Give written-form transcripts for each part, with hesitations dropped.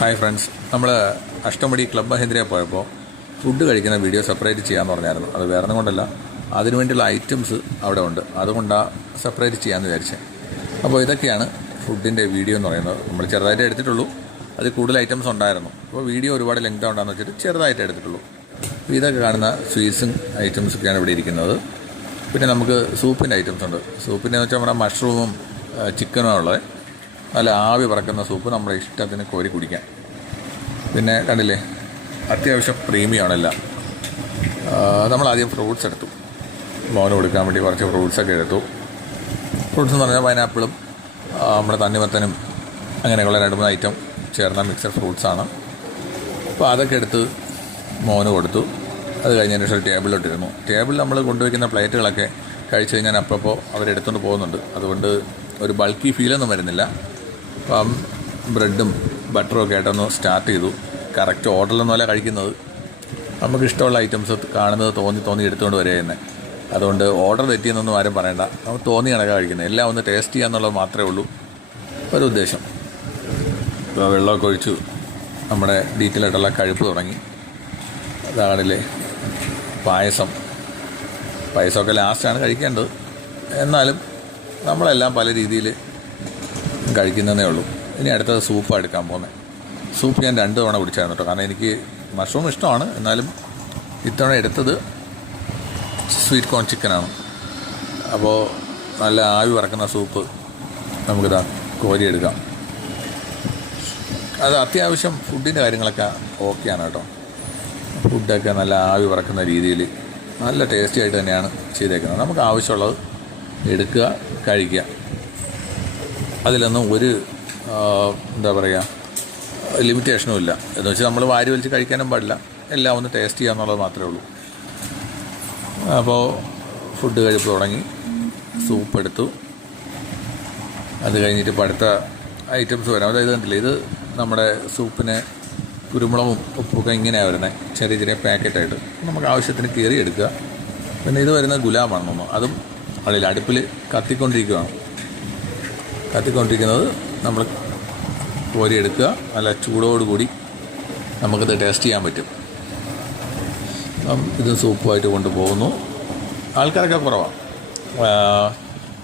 Hi friends, നമ്മൾ Ashtamudi club മഹീന്ദ്രയിൽ പോയപ്പോൾ food കഴിക്കുന്ന വീഡിയോ സെപ്പറേറ്റ് ചെയ്യാമെന്ന് പറഞ്ഞായിരുന്നു. അത് വേറെ ഒന്നും കൊണ്ടല്ല, അതിനുവേണ്ടിയുള്ള ഐറ്റംസ് അവിടെ ഉണ്ട്, അതുകൊണ്ടാണ് സെപ്പറേറ്റ് ചെയ്യാമെന്ന് വിചാരിച്ചത്. അപ്പോൾ ഇതൊക്കെയാണ് ഫുഡിൻ്റെ വീഡിയോ എന്ന് പറയുന്നത്. നമ്മൾ ചെറുതായിട്ട് എടുത്തിട്ടുള്ളൂ, അതിൽ കൂടുതൽ ഐറ്റംസ് ഉണ്ടായിരുന്നു. അപ്പോൾ വീഡിയോ ഒരുപാട് ലെങ്ത് ഉണ്ടാകുന്ന വെച്ചിട്ട് ചെറുതായിട്ട് എടുത്തിട്ടുള്ളൂ. അപ്പോൾ ഇതൊക്കെ കാണുന്ന സ്വീറ്റ്സും ഐറ്റംസൊക്കെയാണ് ഇവിടെ ഇരിക്കുന്നത്. പിന്നെ നമുക്ക് സൂപ്പിൻ്റെ ഐറ്റംസ് ഉണ്ട്. സൂപ്പിൻ്റെ വെച്ചാൽ നമ്മുടെ മഷ്റൂമും ചിക്കനും ഉള്ളത്. നല്ല ആവി പറക്കുന്ന സൂപ്പ് നമ്മുടെ ഇഷ്ടത്തിന് കോരി കുടിക്കാം. പിന്നെ കണ്ടില്ലേ, അത്യാവശ്യം പ്രീമിയമാണെല്ലാം. നമ്മളാദ്യം ഫ്രൂട്ട്സ് എടുത്തു, മോന് കൊടുക്കാൻ വേണ്ടി കുറച്ച് ഫ്രൂട്ട്സൊക്കെ എടുത്തു. ഫ്രൂട്ട്സ് എന്ന് പറഞ്ഞാൽ പൈനാപ്പിളും നമ്മുടെ തണ്ണിമത്തനും അങ്ങനെയുള്ള 2-3 ഐറ്റം ചേർന്ന മിക്സഡ് ഫ്രൂട്ട്സാണ്. അപ്പോൾ അതൊക്കെ എടുത്ത് മോന് കൊടുത്തു. അത് കഴിഞ്ഞതിന് ശേഷം ടേബിളിലോട്ടിരുന്നു. ടേബിളിൽ നമ്മൾ കൊണ്ടുവയ്ക്കുന്ന പ്ലേറ്റുകളൊക്കെ കഴിച്ച് കഴിഞ്ഞാൽ അപ്പോൾ അവരെടുത്തുകൊണ്ട് പോകുന്നുണ്ട്. അതുകൊണ്ട് ഒരു ബൾക്കി ഫീലൊന്നും വരുന്നില്ല. അപ്പം ബ്രെഡും ബട്ടറും ഒക്കെ ആയിട്ടൊന്ന് സ്റ്റാർട്ട് ചെയ്തു. കറക്റ്റ് ഓർഡറിലൊന്നുമല്ല കഴിക്കുന്നത്, നമുക്ക് ഇഷ്ടമുള്ള ഐറ്റംസ് കാണുന്നത് തോന്നി എടുത്തുകൊണ്ട് വരിക. അതുകൊണ്ട് ഓർഡർ തെറ്റിയെന്നൊന്നും ആരും പറയണ്ട, നമുക്ക് തോന്നി കണക്കാണ് കഴിക്കുന്നത്. എല്ലാം ഒന്ന് ടേസ്റ്റ് ചെയ്യാന്നുള്ളത് മാത്രമേ ഉള്ളൂ ഒരു ഉദ്ദേശം. ഇപ്പോൾ വെള്ളമൊക്കെ ഒഴിച്ചു നമ്മുടെ ഡീറ്റെയിൽ ആയിട്ടുള്ള കഴിപ്പ് തുടങ്ങി. അതാണില്ലേ പായസമൊക്കെ ലാസ്റ്റാണ് കഴിക്കേണ്ടത്. എന്നാലും നമ്മളെല്ലാം പല രീതിയിൽ കഴിക്കുന്നതേ ഉള്ളൂ. ഇനി അടുത്തത് സൂപ്പ് എടുക്കാൻ പോകുന്നത്. സൂപ്പ് ഞാൻ 2 തവണ കുടിച്ചായിരുന്നു കേട്ടോ, കാരണം എനിക്ക് മഷ്റൂം ഇഷ്ടമാണ്. എന്നാലും ഇത്തവണ എടുത്തത് സ്വീറ്റ് കോൺ ചിക്കനാണ്. അപ്പോൾ നല്ല ആവി പറക്കുന്ന സൂപ്പ് നമുക്കിതാ കോരിയെടുക്കാം. അത് അത്യാവശ്യം ഫുഡിൻ്റെ കാര്യങ്ങളൊക്കെ ഓക്കെയാണ് കേട്ടോ. ഫുഡൊക്കെ നല്ല ആവി പറക്കുന്ന രീതിയിൽ നല്ല ടേസ്റ്റി ആയിട്ട് തന്നെയാണ് ചെയ്തേക്കുന്നത്. നമുക്ക് ആവശ്യമുള്ളത് എടുക്കുക, കഴിക്കുക. അതിലൊന്നും ഒരു എന്താ പറയുക ലിമിറ്റേഷനും ഇല്ല. എന്ന് വെച്ചാൽ നമ്മൾ വാരി വലിച്ച് കഴിക്കാനും പാടില്ല, എല്ലാം ഒന്ന് ടേസ്റ്റ് ചെയ്യുക എന്നുള്ളത് മാത്രമേ ഉള്ളൂ. അപ്പോൾ ഫുഡ് കഴിപ്പ് തുടങ്ങി, സൂപ്പ് എടുത്തു. അത് കഴിഞ്ഞിട്ട് ഇപ്പോൾ അടുത്ത ഐറ്റംസ് വരാം. അതായത് കണ്ടില്ലേ, ഇത് നമ്മുടെ സൂപ്പിന് കുരുമുളകും ഉപ്പൊക്കെ ഇങ്ങനെയാണ് വരുന്നത്, ചെറിയ ചെറിയ പാക്കറ്റായിട്ട്. നമുക്ക് ആവശ്യത്തിന് കീറി എടുക്കുക. പിന്നെ ഇത് വരുന്നത് ഗുലാബാണ് തോന്നുന്നു, അതും അതിൽ അടുപ്പിൽ കത്തിക്കൊണ്ടിരിക്കുന്നത് നമ്മൾ കോരിയെടുക്കുക. നല്ല ചൂടോടുകൂടി നമുക്കിത് ടേസ്റ്റ് ചെയ്യാൻ പറ്റും. ഇത് സൂപ്പുമായിട്ട് കൊണ്ടുപോകുന്നു. ആൾക്കാരൊക്കെ കുറവാണ്.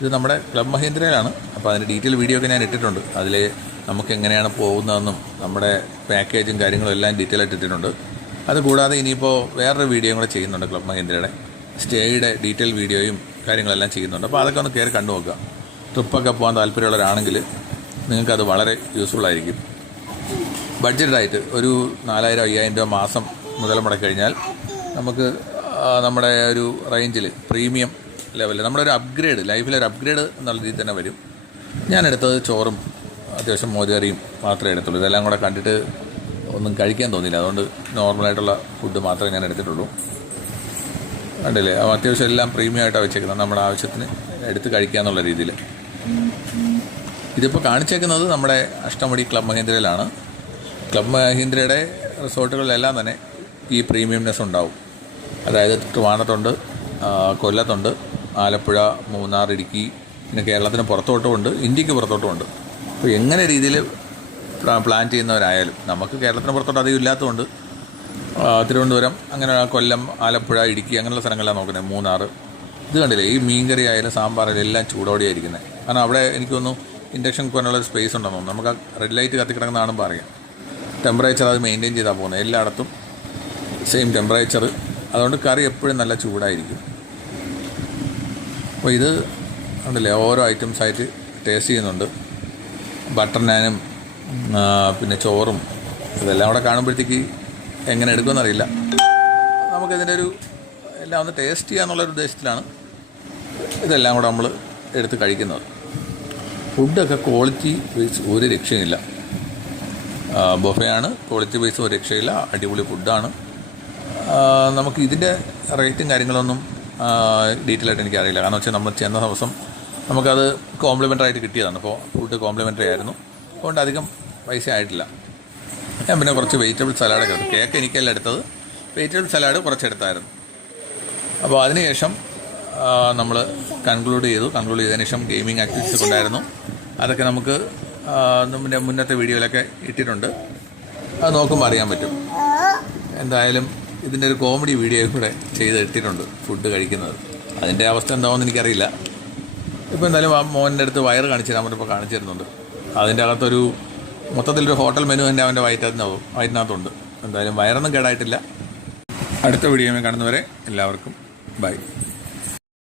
ഇത് നമ്മുടെ ക്ലബ് മഹീന്ദ്രയിലാണ്. അപ്പോൾ അതിൻ്റെ ഡീറ്റെയിൽ വീഡിയോ ഒക്കെ ഞാൻ ഇട്ടിട്ടുണ്ട്. അതിൽ നമുക്ക് എങ്ങനെയാണ് പോകുന്നതെന്നും നമ്മുടെ പാക്കേജും കാര്യങ്ങളും എല്ലാം ഡീറ്റെയിൽ ആയിട്ട് ഇട്ടിട്ടുണ്ട്. അതുകൂടാതെ ഇനിയിപ്പോൾ വേറൊരു വീഡിയോയും കൂടെ ചെയ്യുന്നുണ്ട്. ക്ലബ് മഹീന്ദ്രയുടെ സ്റ്റേയുടെ ഡീറ്റെയിൽ വീഡിയോയും കാര്യങ്ങളെല്ലാം ചെയ്യുന്നുണ്ട്. അപ്പോൾ അതൊക്കെ ഒന്ന് കയറി കണ്ടു നോക്കുക. ട്രിപ്പൊക്കെ പോകാൻ താല്പര്യമുള്ളവരാണെങ്കിൽ നിങ്ങൾക്കത് വളരെ യൂസ്ഫുള്ളായിരിക്കും. ബഡ്ജറ്റായിട്ട് ഒരു 4000-5000 രൂപ മാസം മുതൽ മുടക്കി കഴിഞ്ഞാൽ നമുക്ക് നമ്മുടെ ഒരു റേഞ്ചിൽ പ്രീമിയം ലെവലിൽ നമ്മുടെ ഒരു അപ്ഗ്രേഡ്, ലൈഫിലൊരു അപ്ഗ്രേഡ് എന്നുള്ള രീതിയിൽ തന്നെ വരും. ഞാനെടുത്തത് ചോറും അത്യാവശ്യം മോരുകറിയും മാത്രമേ എടുത്തുള്ളൂ. ഇതെല്ലാം കൂടെ കണ്ടിട്ട് ഒന്നും കഴിക്കാൻ തോന്നിയില്ല. അതുകൊണ്ട് നോർമലായിട്ടുള്ള ഫുഡ് മാത്രമേ ഞാൻ എടുത്തിട്ടുള്ളൂ. കണ്ടില്ലേ, അത്യാവശ്യം എല്ലാം പ്രീമിയം ആയിട്ടാണ് വെച്ചേക്കുന്നത്, നമ്മുടെ ആവശ്യത്തിന് എടുത്ത് കഴിക്കുക എന്നുള്ള രീതിയിൽ. ഇതിപ്പോൾ കാണിച്ചേക്കുന്നത് നമ്മുടെ അഷ്ടമുടി ക്ലബ് മഹീന്ദ്രയിലാണ്. ക്ലബ് മഹീന്ദ്രയുടെ റിസോർട്ടുകളിലെല്ലാം തന്നെ ഈ പ്രീമിയംനെസ് ഉണ്ടാവും. അതായത് ട്രിവാൻഡ്രത്തുണ്ട്, കൊല്ലത്തുണ്ട്, ആലപ്പുഴ, മൂന്നാർ, ഇടുക്കി, പിന്നെ കേരളത്തിന് പുറത്തോട്ടുമുണ്ട്, ഇന്ത്യക്ക് പുറത്തോട്ടുമുണ്ട്. അപ്പോൾ എങ്ങനെ രീതിയിൽ പ്ലാൻ ചെയ്യുന്നവരായാലും, നമുക്ക് കേരളത്തിന് പുറത്തോട്ട് അധികം ഇല്ലാത്തതുകൊണ്ട് തിരുവനന്തപുരം, അങ്ങനെ കൊല്ലം, ആലപ്പുഴ, ഇടുക്കി അങ്ങനെയുള്ള സ്ഥലങ്ങളിലാണ് നോക്കുന്നത്. മൂന്നാർ, ഇത് കണ്ടില്ലേ, ഈ മീൻകറി ആയാലും സാമ്പാറായാലും എല്ലാം ചൂടോടെയായിരിക്കുന്നത്. കാരണം അവിടെ എനിക്കൊന്നും ഇൻഡക്ഷൻ കുക്കാനുള്ള സ്പേസ് ഉണ്ടെന്ന് തോന്നുന്നു. നമുക്ക് ആ റെഡ് ലൈറ്റ് കത്തിക്കിടക്കുന്ന കാണുമ്പോൾ അറിയാം. ടെമ്പറേച്ചർ അത് മെയിൻറ്റെയിൻ ചെയ്താൽ പോകുന്നത്, എല്ലായിടത്തും സെയിം ടെമ്പറേച്ചർ. അതുകൊണ്ട് കറി എപ്പോഴും നല്ല ചൂടായിരിക്കും. അപ്പോൾ ഇത് കണ്ടില്ലേ, ഓരോ ഐറ്റംസായിട്ട് ടേസ്റ്റ് ചെയ്യുന്നുണ്ട്. ബട്ടർ നാനും പിന്നെ ചോറും ഇതെല്ലാം കൂടെ കാണുമ്പോഴത്തേക്ക് എങ്ങനെ എടുക്കുമെന്നറിയില്ല. നമുക്കിതിൻ്റെ ഒരു എല്ലാം ഒന്ന് ടേസ്റ്റ് ചെയ്യാന്നുള്ളൊരു ഉദ്ദേശത്തിലാണ് ഇതെല്ലാം കൂടെ നമ്മൾ എടുത്ത് കഴിക്കുന്നത്. ഫുഡൊക്കെ ക്വാളിറ്റി വൈസ് ഒരു രക്ഷയില്ല. ബൊഫയാണ്, ക്വാളിറ്റി വൈസ് ഒരു രക്ഷയില്ല. അടിപൊളി ഫുഡാണ്. നമുക്ക് ഇതിൻ്റെ റേറ്റും കാര്യങ്ങളൊന്നും ഡീറ്റെയിൽ ആയിട്ട് എനിക്കറിയില്ല. കാരണം വെച്ചാൽ നമ്മൾ ചെന്ന ദിവസം നമുക്കത് കോംപ്ലിമെൻ്ററി ആയിട്ട് കിട്ടിയതാണ്. അപ്പോൾ ഫുഡ് കോംപ്ലിമെൻ്ററി ആയിരുന്നു, അതുകൊണ്ട് അധികം പൈസ ആയിട്ടില്ല. ഞാൻ പിന്നെ കുറച്ച് വെജിറ്റബിൾ സലാഡൊക്കെ എടുത്തു. കേക്ക് എനിക്കല്ല എടുത്തത്, വെജിറ്റബിൾ സലാഡ് കുറച്ചെടുത്തായിരുന്നു. അപ്പോൾ അതിനുശേഷം നമ്മൾ കൺക്ലൂഡ് ചെയ്തതിന് ശേഷം ഗെയിമിംഗ് ആക്ടിവിറ്റീസ് ഉണ്ടായിരുന്നു. അതൊക്കെ നമുക്ക് മുന്നത്തെ വീഡിയോയിലൊക്കെ ഇട്ടിട്ടുണ്ട്. അത് നോക്കുമ്പോൾ അറിയാൻ പറ്റും. എന്തായാലും ഇതിൻ്റെ ഒരു കോമഡി വീഡിയോ കൂടെ ഇട്ടിട്ടുണ്ട് ഫുഡ് കഴിക്കുന്നത്. അതിൻ്റെ അവസ്ഥ എന്താണെന്ന് എനിക്കറിയില്ല. ഇപ്പോൾ എന്തായാലും ആ മോൻ്റെ അടുത്ത് വയറ് കാണിച്ചു തരാൻ പറഞ്ഞപ്പോൾ കാണിച്ചു തരുന്നുണ്ട്. അതിൻ്റെ അകത്തൊരു മൊത്തത്തിലൊരു ഹോട്ടൽ മെനു തന്നെ അവൻ്റെ വയറ്റിനകത്തുണ്ട്. എന്തായാലും വയറൊന്നും കേടായിട്ടില്ല. അടുത്ത വീഡിയോയിൽ കാണുന്നവരെ എല്ലാവർക്കും ബൈ.